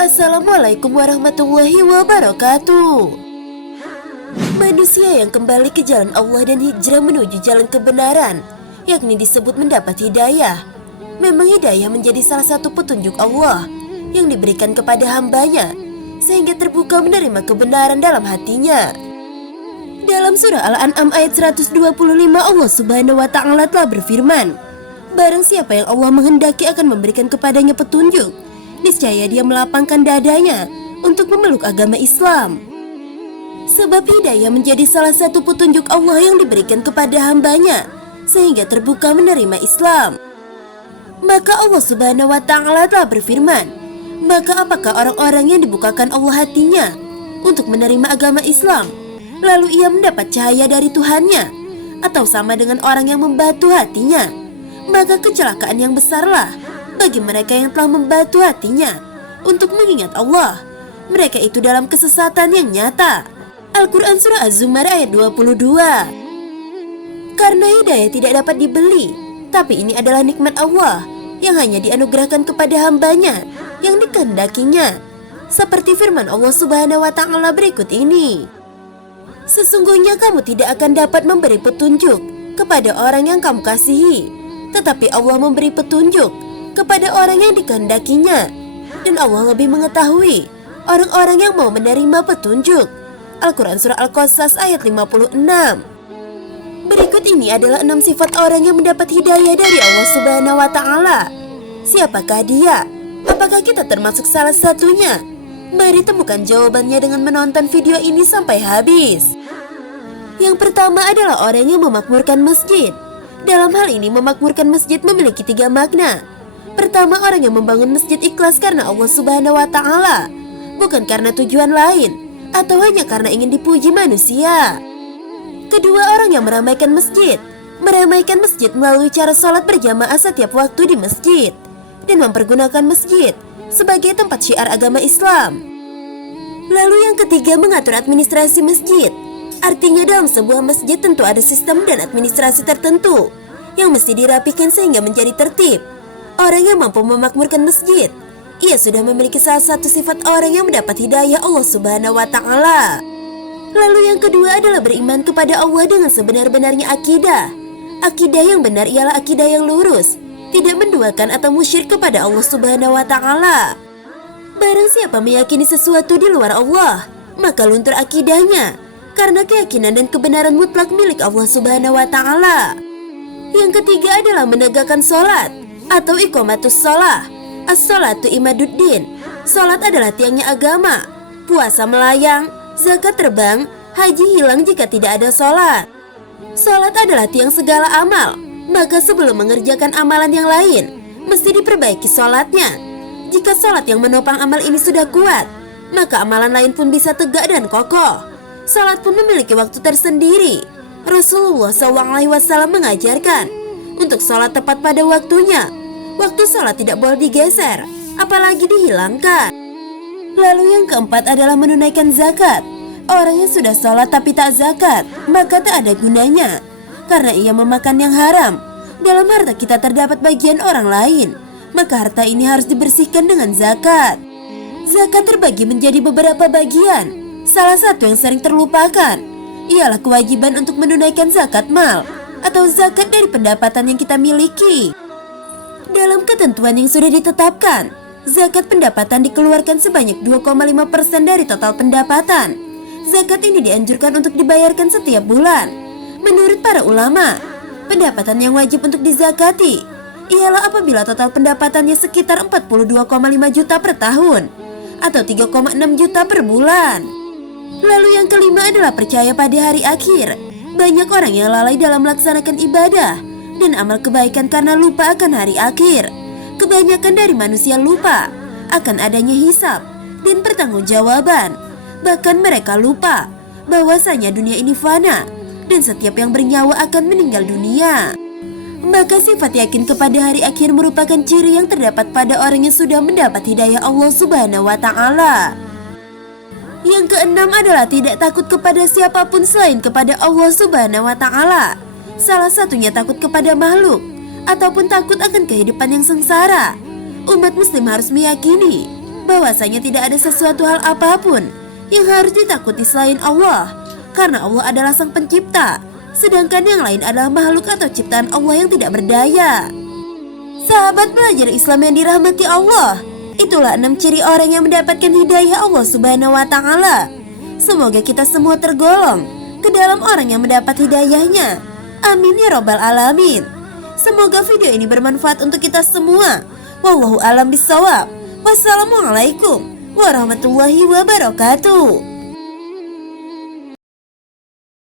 Assalamualaikum warahmatullahi wabarakatuh. Manusia yang kembali ke jalan Allah dan hijrah menuju jalan kebenaran, yakni disebut mendapat hidayah. Memang hidayah menjadi salah satu petunjuk Allah yang diberikan kepada hambanya, sehingga terbuka menerima kebenaran dalam hatinya. Dalam surah Al-An'am ayat 125, Allah Subhanahu wa Ta'ala telah berfirman, barang siapa yang Allah menghendaki akan memberikan kepadanya petunjuk, niscaya dia melapangkan dadanya untuk memeluk agama Islam. Sebab hidayah menjadi salah satu petunjuk Allah yang diberikan kepada hambanya, sehingga terbuka menerima Islam. Maka Allah Subhanahu wa Ta'ala telah berfirman, maka apakah orang-orang yang dibukakan Allah hatinya untuk menerima agama Islam, lalu ia mendapat cahaya dari Tuhannya, atau sama dengan orang yang membatu hatinya? Maka kecelakaan yang besarlah bagi mereka yang telah membatu hatinya untuk mengingat Allah. Mereka itu dalam kesesatan yang nyata. Al-Quran Surah Az-Zumar ayat 22. Karena hidayah tidak dapat dibeli, tapi ini adalah nikmat Allah yang hanya dianugerahkan kepada hambanya yang dikehendakinya. Seperti firman Allah Subhanahu wa Ta'ala berikut ini, sesungguhnya kamu tidak akan dapat memberi petunjuk kepada orang yang kamu kasihi, tetapi Allah memberi petunjuk kepada orang yang dikehendakinya, dan Allah lebih mengetahui orang-orang yang mau menerima petunjuk. Al-Quran Surah Al-Qasas ayat 56. Berikut ini adalah 6 sifat orang yang mendapat hidayah dari Allah Subhanahu wa Ta'ala. Siapakah dia? Apakah kita termasuk salah satunya? Mari temukan jawabannya dengan menonton video ini sampai habis. Yang pertama adalah orang yang memakmurkan masjid. Dalam hal ini memakmurkan masjid memiliki 3 makna. Pertama, orang yang membangun masjid ikhlas karena Allah Subhanahu wa Ta'ala, bukan karena tujuan lain atau hanya karena ingin dipuji manusia. Kedua, orang yang meramaikan masjid. Meramaikan masjid melalui cara sholat berjamaah setiap waktu di masjid dan mempergunakan masjid sebagai tempat syiar agama Islam. Lalu yang ketiga, mengatur administrasi masjid. Artinya dalam sebuah masjid tentu ada sistem dan administrasi tertentu yang mesti dirapikan sehingga menjadi tertib. Orang yang mampu memakmurkan masjid, ia sudah memiliki salah satu sifat orang yang mendapat hidayah Allah Subhanahu wa Ta'ala. Lalu yang kedua adalah beriman kepada Allah dengan sebenar-benarnya akidah. Akidah yang benar ialah akidah yang lurus, tidak menduakan atau musyrik kepada Allah Subhanahu wa Ta'ala. Barang siapa meyakini sesuatu di luar Allah, maka luntur akidahnya, karena keyakinan dan kebenaran mutlak milik Allah Subhanahu wa Ta'ala. Yang ketiga adalah menegakkan sholat atau iqamatus sholah. As-sholatu imaduddin. Sholat adalah tiangnya agama. Puasa melayang, zakat terbang, haji hilang jika tidak ada sholat. Sholat adalah tiang segala amal. Maka sebelum mengerjakan amalan yang lain, mesti diperbaiki sholatnya. Jika sholat yang menopang amal ini sudah kuat, maka amalan lain pun bisa tegak dan kokoh. Sholat pun memiliki waktu tersendiri. Rasulullah SAW mengajarkan untuk sholat tepat pada waktunya. Waktu sholat tidak boleh digeser, apalagi dihilangkan. Lalu yang keempat adalah menunaikan zakat. Orang yang sudah sholat tapi tak zakat, maka tak ada gunanya, karena ia memakan yang haram. Dalam harta kita terdapat bagian orang lain, maka harta ini harus dibersihkan dengan zakat. Zakat terbagi menjadi beberapa bagian. Salah satu yang sering terlupakan ialah kewajiban untuk menunaikan zakat mal atau zakat dari pendapatan yang kita miliki. Dalam ketentuan yang sudah ditetapkan, zakat pendapatan dikeluarkan sebanyak 2,5% dari total pendapatan. Zakat ini dianjurkan untuk dibayarkan setiap bulan. Menurut para ulama, pendapatan yang wajib untuk dizakati ialah apabila total pendapatannya sekitar 42,5 juta per tahun atau 3,6 juta per bulan. Lalu yang kelima adalah percaya pada hari akhir. Banyak orang yang lalai dalam melaksanakan ibadah dan amal kebaikan karena lupa akan hari akhir. Kebanyakan dari manusia lupa akan adanya hisab dan pertanggungjawaban. Bahkan mereka lupa bahwasanya dunia ini fana dan setiap yang bernyawa akan meninggal dunia. Maka sifat yakin kepada hari akhir merupakan ciri yang terdapat pada orang yang sudah mendapat hidayah Allah Subhanahu wa Ta'ala. Yang keenam adalah tidak takut kepada siapapun selain kepada Allah Subhanahu wa Ta'ala. Salah satunya takut kepada makhluk ataupun takut akan kehidupan yang sengsara. Umat muslim harus meyakini bahwasanya tidak ada sesuatu hal apapun yang harus ditakuti selain Allah, karena Allah adalah sang pencipta, sedangkan yang lain adalah makhluk atau ciptaan Allah yang tidak berdaya. Sahabat pelajar Islam yang dirahmati Allah, itulah 6 ciri orang yang mendapatkan hidayah Allah Subhanahu wa Ta'ala. Semoga kita semua tergolong ke dalam orang yang mendapat hidayahnya. Amin ya Rabbal Alamin. Semoga video ini bermanfaat untuk kita semua. Wallahu alam bisawab. Wassalamualaikum warahmatullahi wabarakatuh.